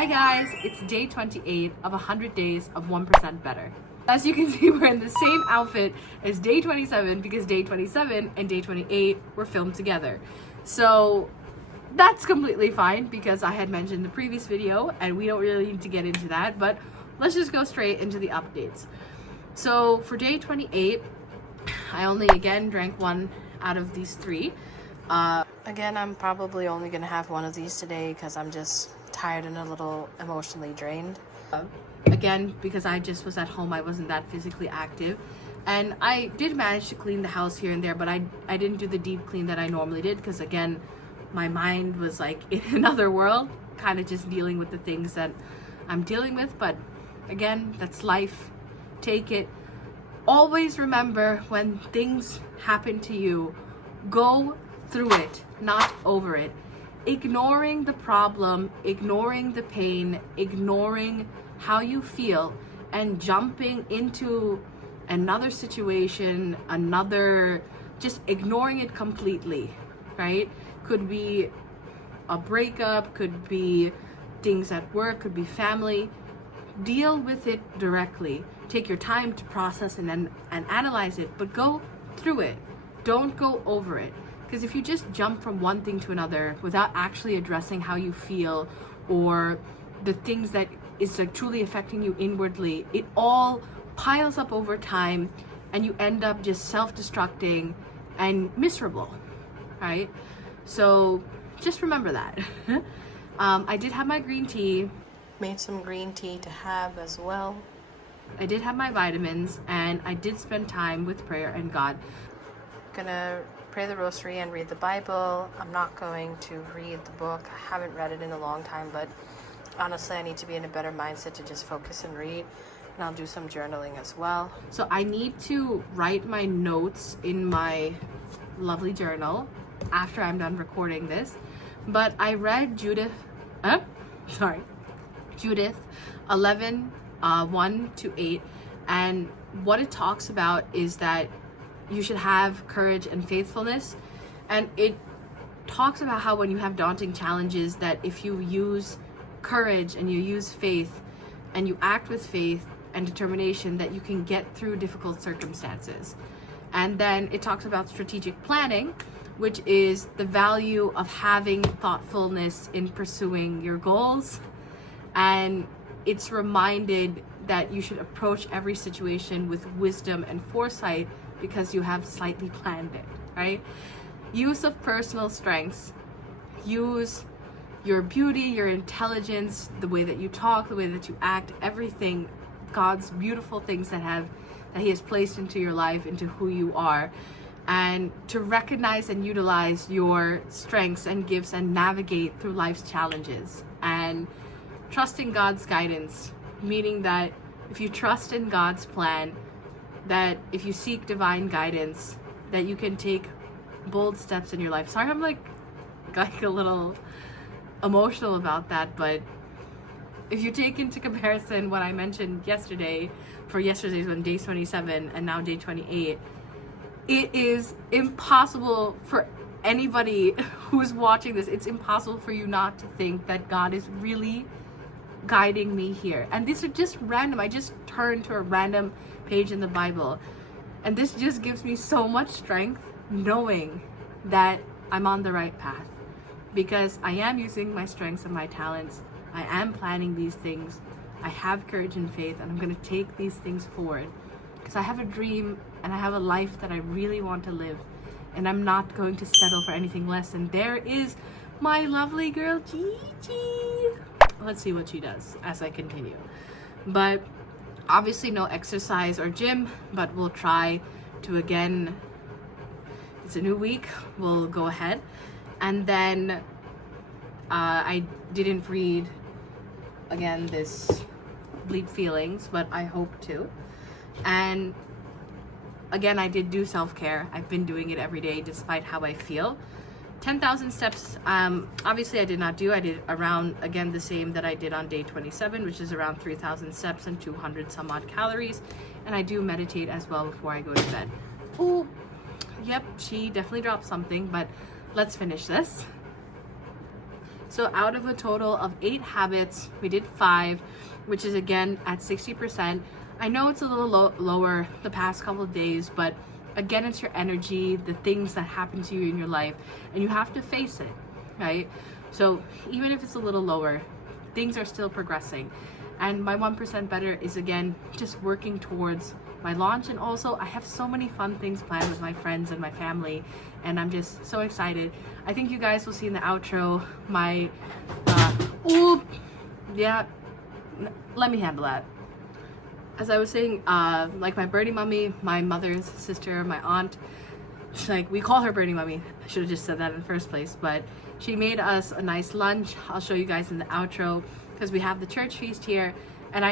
Hi guys, it's day 28 of 100 days of 1% better. As you can see, we're in the same outfit as day 27 because day 27 and day 28 were filmed together. So that's completely fine because I had mentioned in the previous video and we don't really need to get into that, but let's just go straight into the updates. So for day 28, I only again drank one out of these three. Again, I'm probably only gonna have one of these today because I'm just tired and a little emotionally drained. Again, because I just was at home, I wasn't that physically active. And I did manage to clean the house here and there, but I didn't do the deep clean that I normally did because again, my mind was like in another world, kind of just dealing with the things that I'm dealing with. But again, that's life. Take it. Always remember when things happen to you, go through it, not over it. Ignoring the problem, ignoring the pain, ignoring how you feel, and jumping into another situation, just ignoring it completely, right? Could be a breakup, could be things at work, could be family. Deal with it directly. Take your time to process and analyze it, but go through it. Don't go over it. Because if you just jump from one thing to another without actually addressing how you feel or the things that is like truly affecting you inwardly, it all piles up over time and you end up just self-destructing and miserable, right? So just remember that. I did have my green tea. Made some green tea to have as well. I did have my vitamins and I did spend time with prayer and God. Gonna pray the rosary and read the Bible. I'm not going to read the book. I haven't read it in a long time, but honestly, I need to be in a better mindset to just focus and read. And I'll do some journaling as well. So I need to write my notes in my lovely journal after I'm done recording this. But I read Judith 11, 1 to 8. And what it talks about is that you should have courage and faithfulness. And it talks about how when you have daunting challenges, that if you use courage and you use faith and you act with faith and determination, that you can get through difficult circumstances. And then it talks about strategic planning, which is the value of having thoughtfulness in pursuing your goals. And it's reminded that you should approach every situation with wisdom and foresight because you have slightly planned it, right? Use of personal strengths. Use your beauty, your intelligence, the way that you talk, the way that you act, everything, God's beautiful things that He has placed into your life, into who you are, and to recognize and utilize your strengths and gifts and navigate through life's challenges. And trusting God's guidance, meaning that if you trust in God's plan, that if you seek divine guidance, that you can take bold steps in your life. Sorry, I'm like a little emotional about that, but if you take into comparison what I mentioned yesterday, for yesterday's one, day 27, and now day 28, it is impossible for anybody who's watching this, it's impossible for you not to think that God is really guiding me here. And these are just random. I just turned to a random page in the Bible, and this just gives me so much strength knowing that I'm on the right path, because I am using my strengths and my talents. I am planning these things. I have courage and faith, and I'm going to take these things forward because I have a dream and I have a life that I really want to live, and I'm not going to settle for anything less. And there is my lovely girl Gigi. Let's see what she does as I continue. But obviously no exercise or gym, but we'll try to, again, it's a new week, we'll go ahead. And then I didn't read, again, this Bleed Feelings, but I hope to. And again, I did do self-care. I've been doing it every day despite how I feel. 10,000 steps, obviously I did not do. I did around, again, the same that I did on day 27, which is around 3,000 steps and 200 some odd calories. And I do meditate as well before I go to bed. Oh, yep, she definitely dropped something, but let's finish this. So out of a total of 8 habits, we did 5, which is again at 60%. I know it's a little lower the past couple of days, but again, it's your energy, the things that happen to you in your life, and you have to face it, right? So even if it's a little lower, things are still progressing. And my 1% better is again just working towards my launch. And also I have so many fun things planned with my friends and my family, and I'm just so excited. I think you guys will see in the outro my let me handle that. As I was saying, like my birdie mummy, my mother's sister, my aunt, like we call her birdie mummy. I should have just said that in the first place, but she made us a nice lunch. I'll show you guys in the outro, because we have the church feast here. And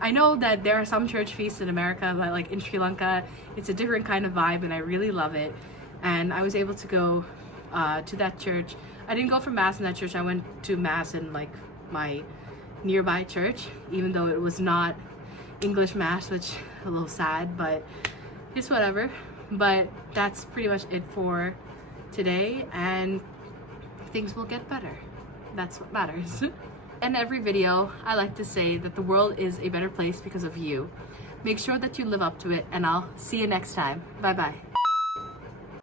I know that there are some church feasts in America, but like in Sri Lanka, it's a different kind of vibe, and I really love it. And I was able to go to that church. I didn't go for mass in that church. I went to mass in like my nearby church, even though it was not English mass, which a little sad, but it's whatever. But that's pretty much it for today, and things will get better. That's what matters. In every video, I like to say that the world is a better place because of you. Make sure that you live up to it, and I'll see you next time. Bye-bye.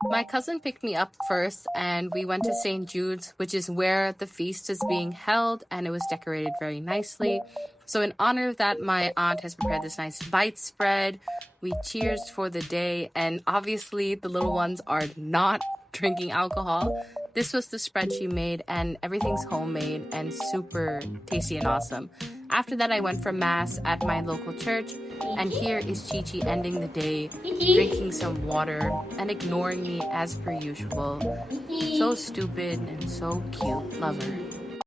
My cousin picked me up first, and we went to St. Jude's, which is where the feast is being held, and it was decorated very nicely. So in honor of that, my aunt has prepared this nice bite spread. We cheersed for the day, and obviously the little ones are not drinking alcohol. This was the spread she made, and everything's homemade and super tasty and awesome. After that, I went for mass at my local church, and here is Chi-Chi ending the day, drinking some water and ignoring me as per usual. So stupid and so cute. Love her.